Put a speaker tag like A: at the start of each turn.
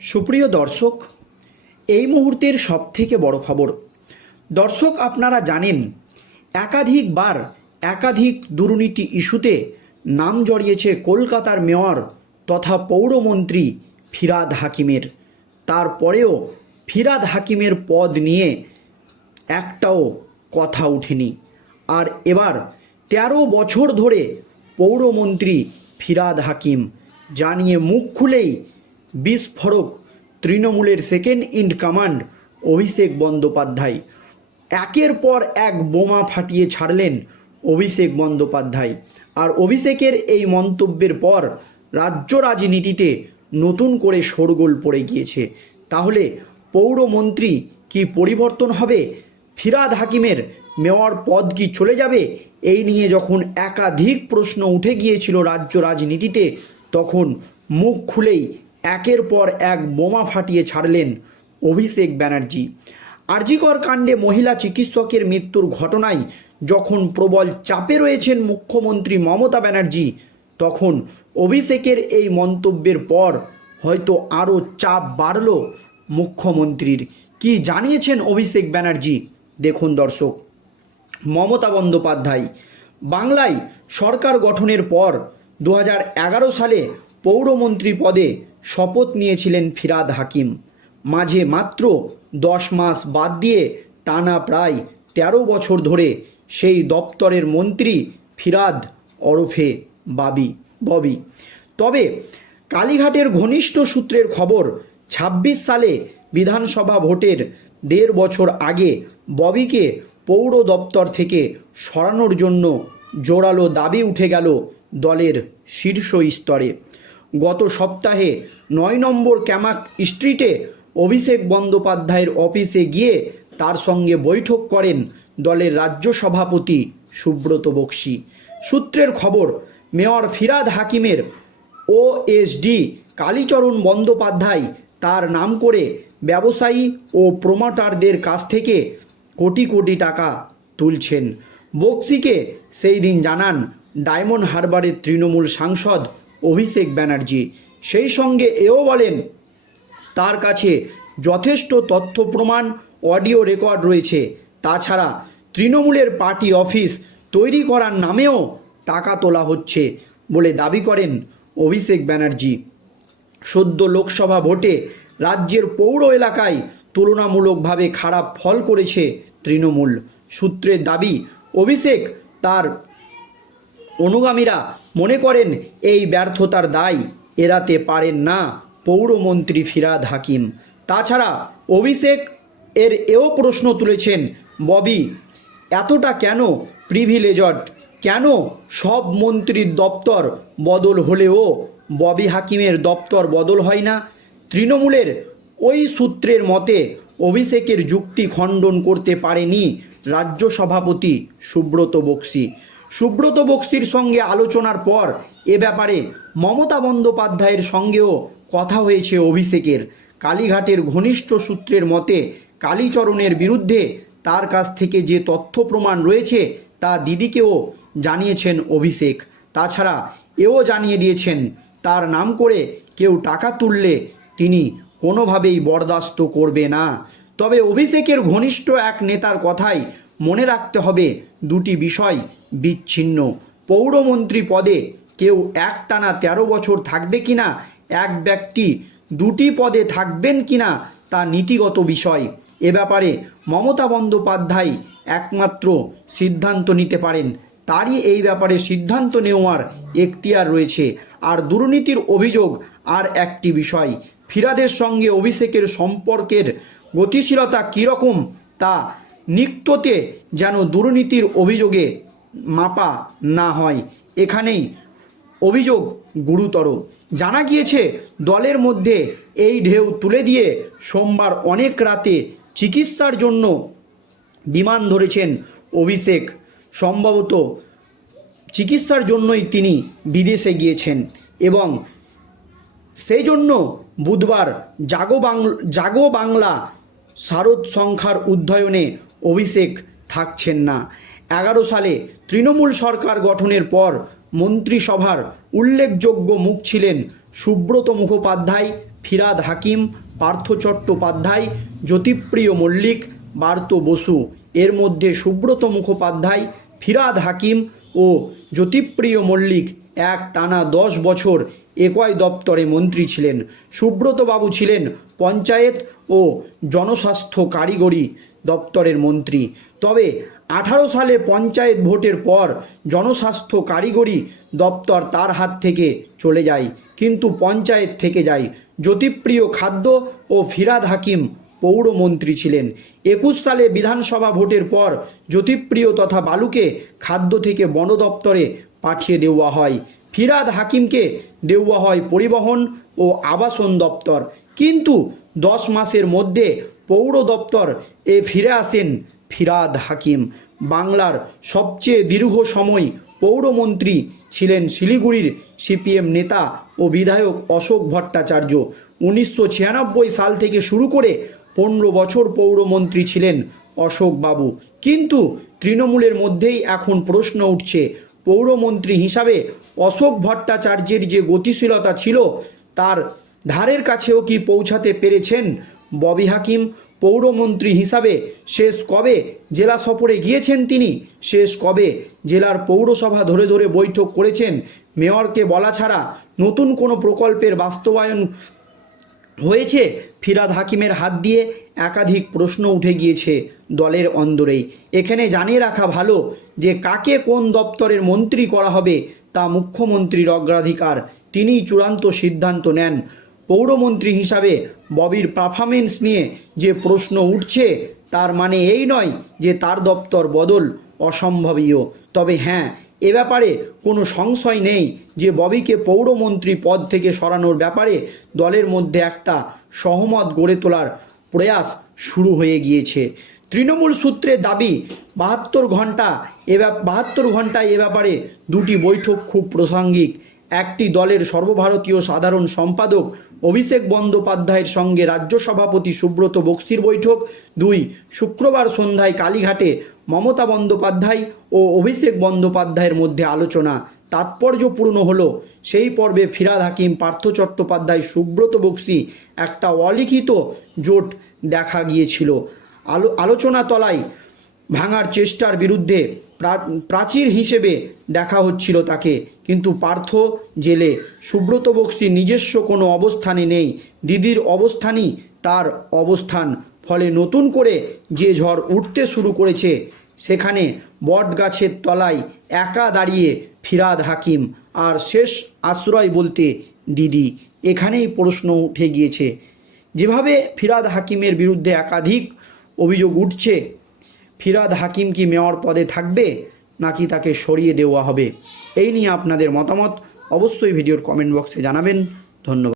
A: সুপ্রিয় দর্শক, এই মুহূর্তের সবথেকে বড় খবর। দর্শক, আপনারা জানেন, একাধিকবার একাধিক দুর্নীতি ইস্যুতে নাম জড়িয়েছে কলকাতার মেয়র তথা পৌরমন্ত্রী ফিরাদ হাকিমের। তারপরেও ফিরাদ হাকিমের পদ নিয়ে একটাও কথা ওঠেনি। আর এবার ১৩ বছর ধরে পৌরমন্ত্রী ফিরাদ হাকিম জানিয়ে মুখ খুলেই বিস্ফোরক তৃণমূলের second in command Abhishek Bandyopadhyay. একের পর এক বোমা ফাটিয়ে ছাড়লেন অভিষেক বন্দ্যোপাধ্যায়। আর অভিষেকের এই মন্তব্যের পর রাজ্য রাজনীতিতে নতুন করে শোরগোল পড়ে গিয়েছে। তাহলে পৌরমন্ত্রী কি পরিবর্তন হবে? ফিরাদ হাকিমের মেয়র পদ কি চলে যাবে? এই নিয়ে যখন একাধিক প্রশ্ন উঠে গিয়েছিল রাজ্য রাজনীতিতে, তখন মুখ খুলেই একের পর এক বোমা ফাটিয়ে ছাড়লেন অভিষেক ব্যানার্জি। আরজিকর কাণ্ডে মহিলা চিকিৎসকের মৃত্যুর ঘটনায় যখন প্রবল চাপে রয়েছেন মুখ্যমন্ত্রী মমতা ব্যানার্জি, তখন অভিষেকের এই মন্তব্যের পর হয়তো আরও চাপ বাড়ল মুখ্যমন্ত্রীর। কি জানিয়েছেন অভিষেক ব্যানার্জি? দেখুন দর্শক, মমতা বন্দ্যোপাধ্যায়। বাংলায় সরকার গঠনের পর দু হাজার এগারো সালে পৌরমন্ত্রী পদে শপথ নিয়েছিলেন ফিরাদ হাকিম। মাঝে মাত্র দশ মাস বাদ দিয়ে টানা প্রায় ১৩ বছর ধরে সেই দপ্তরের মন্ত্রী ফিরাদ ওরফে বাবি, ববি। তবে কালীঘাটের ঘনিষ্ঠ সূত্রের খবর ২৬ সালে বিধানসভা ভোটের দেড় বছর আগে ববিকে পৌর দপ্তর থেকে সরানোর জন্য জোরালো দাবি উঠে গেল দলের শীর্ষ স্তরে। গত সপ্তাহে নয় নম্বর ক্যামাক স্ট্রিটে অভিষেক বন্দ্যোপাধ্যায়ের অফিসে গিয়ে তার সঙ্গে বৈঠক করেন দলের রাজ্য সভাপতি সুব্রত বক্সি। সূত্রের খবর, মেয়র ফিরাদ হাকিমের ওএসডি কালীচরণ বন্দ্যোপাধ্যায় তার নাম করে ব্যবসায়ী ও প্রমোটারদের কাছ থেকে কোটি কোটি টাকা তুলছেন। বক্সিকে সেই দিন জানান ডায়মন্ড হারবারের তৃণমূল সাংসদ অভিষেক ব্যানার্জি। সেই সঙ্গে এও বলেন, তার কাছে যথেষ্ট তথ্য প্রমাণ, অডিও রেকর্ড রয়েছে। তাছাড়া তৃণমূলের পার্টি অফিস তৈরি করার নামেও টাকা তোলা হচ্ছে বলে দাবি করেন অভিষেক ব্যানার্জি। সদ্য লোকসভা ভোটে রাজ্যের পৌর এলাকায় তুলনামূলকভাবে খারাপ ফল করেছে তৃণমূল। সূত্রের দাবি, অভিষেক তার অনুগামীরা মনে করেন, এই ব্যর্থতার দায় এড়াতে পারেন না পৌরমন্ত্রী ফিরাদ হাকিম। তাছাড়া অভিষেক এর এও প্রশ্ন তুলেছেন, ববি, এতটা কেন প্রিভিলেজড কেন সব মন্ত্রীর দপ্তর বদল হলেও ববি হাকিমের দপ্তর বদল হয় না? তৃণমূলের ওই সূত্রের মতে, অভিষেকের যুক্তি খণ্ডন করতে পারেনি রাজ্য সভাপতি সুব্রত বক্সি। সুব্রত বক্সির সঙ্গে আলোচনার পর এ ব্যাপারে মমতা বন্দ্যোপাধ্যায়ের সঙ্গেও কথা হয়েছে অভিষেকের। কালীঘাটের ঘনিষ্ঠ সূত্রের মতে, কালীচরণের বিরুদ্ধে তার কাছ থেকে যে তথ্য প্রমাণ রয়েছে তা দিদিকেও জানিয়েছেন অভিষেক। তাছাড়া এও জানিয়ে দিয়েছেন, তার নাম করে কেউ টাকা তুললে তিনি কোনোভাবেই বরদাস্ত করবে না। তবে অভিষেকের ঘনিষ্ঠ এক নেতার কথাই মনে রাখতে হবে দুটি বিষয় বিচ্ছিন্ন। পৌরমন্ত্রী পদে কেউ একটানা তেরো বছর থাকবে কিনা, এক ব্যক্তি দুটি পদে থাকবেন কি না তা নীতিগত বিষয়। এ ব্যাপারে মমতা বন্দ্যোপাধ্যায় একমাত্র সিদ্ধান্ত নিতে পারেন। তারই এই ব্যাপারে সিদ্ধান্ত নেওয়ার এখতিয়ার রয়েছে। আর দুর্নীতির অভিযোগ আর একটি বিষয়, ফিরাদের সঙ্গে অভিষেকের সম্পর্কের গতিশীলতা কীরকম তা নিত্যতে যেন দুর্নীতির অভিযোগে মাপা না হয়। এখানেই অভিযোগ গুরুতর। জানা গিয়েছে, দলের মধ্যে এই ঢেউ তুলে দিয়ে সোমবার অনেক রাতে চিকিৎসার জন্য বিমান ধরেছেন অভিষেক। সম্ভবত চিকিৎসার জন্যই তিনি বিদেশে গিয়েছেন এবং সেই জন্য বুধবার জাগো বাংলা জাগো বাংলা শারদ সংখ্যার উদ্ধয়নে অভিষেক থাকছেন না। এগারো সালে তৃণমূল সরকার গঠনের পর মন্ত্রিসভার উল্লেখযোগ্য মুখ ছিলেন সুব্রত মুখোপাধ্যায়, ফিরাদ হাকিম, পার্থ চট্টোপাধ্যায়, জ্যোতিপ্রিয় মল্লিক, বার্ত বসু। এর মধ্যে সুব্রত মুখোপাধ্যায়, ফিরাদ হাকিম ও জ্যোতিপ্রিয় মল্লিক এক টানা দশ বছর একই দপ্তরে মন্ত্রী ছিলেন। সুব্রতবাবু ছিলেন পঞ্চায়েত ও জনস্বাস্থ্য কারিগরি দপ্তরের মন্ত্রী। তবে আঠারো সালে পঞ্চায়েত ভোটের পর জনস্বাস্থ্য কারিগরি দপ্তর তার হাত থেকে চলে যায়, কিন্তু পঞ্চায়েত থেকে যায়। জ্যোতিপ্রিয় খাদ্য ও ফিরাদ হাকিম পৌরমন্ত্রী ছিলেন। একুশ সালে বিধানসভা ভোটের পর জ্যোতিপ্রিয় তথা বালুকে খাদ্য থেকে বন দপ্তরে পাঠিয়ে দেওয়া হয়। ফিরাদ হাকিমকে দেওয়া হয় পরিবহন ও আবাসন দপ্তর। কিন্তু দশ মাসের মধ্যে পৌর দপ্তর এ ফিরে আসেন ফিরাদ হাকিম। বাংলার সবচেয়ে দীর্ঘ সময় পৌরমন্ত্রী ছিলেন শিলিগুড়ির সিপিএম নেতা ও বিধায়ক অশোক ভট্টাচার্য। উনিশশো ছিয়ানব্বই সাল থেকে শুরু করে পনেরো বছর পৌরমন্ত্রী ছিলেন অশোক বাবু। কিন্তু তৃণমূলের মধ্যেই এখন প্রশ্ন উঠছে, পৌরমন্ত্রী হিসাবে অশোক ভট্টাচার্যের যে গতিশীলতা ছিল, তার ধারের কাছেও কি পৌঁছাতে পেরেছেন ববি হাকিম পৌরমন্ত্রী হিসাবে শেষ কবে জেলা সফরে গিয়েছেন তিনি? শেষ কবে জেলার পৌরসভা ধরে ধরে বৈঠক করেছেন? মেয়রকে বলা ছাড়া নতুন কোনো প্রকল্পের বাস্তবায়ন হয়েছে? ফিরাদ হাকিমের হাত দিয়ে একাধিক প্রশ্ন উঠে গিয়েছে দলের অন্দরেই। এখানে জানিয়ে রাখা ভালো যে কাকে কোন দপ্তরের মন্ত্রী করা হবে তা মুখ্যমন্ত্রীর অগ্রাধিকার। তিনিই চূড়ান্ত সিদ্ধান্ত নেন। পৌরমন্ত্রী হিসাবে ববির পারফরমেন্স নিয়ে যে প্রশ্ন উঠছে, তার মানে এই নয় যে তার দপ্তর বদল অসম্ভবীয়। তবে হ্যাঁ এ ব্যাপারে কোনো সংশয় নেই যে ববিকে পৌরমন্ত্রী পদ থেকে সরানোর ব্যাপারে দলের মধ্যে একটা সহমত গড়ে তোলার প্রয়াস শুরু হয়ে গিয়েছে। তৃণমূল সূত্রে দাবি, বাহাত্তর ঘণ্টা এ বাহাত্তর ঘন্টায় এ ব্যাপারে দুটি বৈঠক খুব প্রাসঙ্গিক। একটি দলের সর্বভারতীয় সাধারণ সম্পাদক অভিষেক বন্দ্যোপাধ্যায়ের সঙ্গে রাজ্য সভাপতি সুব্রত বক্সির বৈঠক, দুই শুক্রবার সন্ধ্যায় কালীঘাটে মমতা বন্দ্যোপাধ্যায় ও অভিষেক বন্দ্যোপাধ্যায়ের মধ্যে আলোচনা। তাৎপর্যপূর্ণ হলো, সেই পর্বে ফিরাদ হাকিম, পার্থ চট্টোপাধ্যায়, সুব্রত বক্সি একটা অলিখিত জোট দেখা গিয়েছিল। আলো আলোচনা তলায় ভাঙার চেষ্টার বিরুদ্ধে প্রাচীর হিসেবে দেখা হচ্ছিল তাকে। কিন্তু পার্থ জেলে সুব্রত বক্সি নিজস্ব কোনো অবস্থানে নেই। দিদির অবস্থানই তার অবস্থান। ফলে নতুন করে যে ঝড় উঠতে শুরু করেছে, সেখানে বট গাছের তলায় একা দাঁড়িয়ে ফিরাদ হাকিম। আর শেষ আশ্রয় বলতে দিদি। এখানেই প্রশ্ন উঠে গিয়েছে, যেভাবে ফিরাদ হাকিমের বিরুদ্ধে একাধিক অভিযোগ উঠছে ফিরাদ হাকিম কি মেয়র পদে থাকবে নাকি তাকে সরিয়ে দেওয়া হবে? এই নিয়ে আপনাদের মতামত অবশ্যই ভিডিওর কমেন্ট বক্সে জানাবেন। ধন্যবাদ।